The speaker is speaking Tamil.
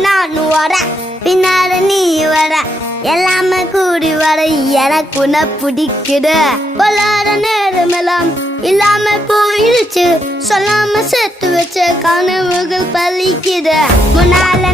நான் வர பின்னால நீ வர எல்லாமே கூடி வர எனக்கு உன்னை பிடிக்குது பொல்லாத நேரமெல்லாம் இல்லாம போயிடுச்சு சொல்லாம சேர்த்து வச்ச கனவுகள் பலிக்குது முன்னால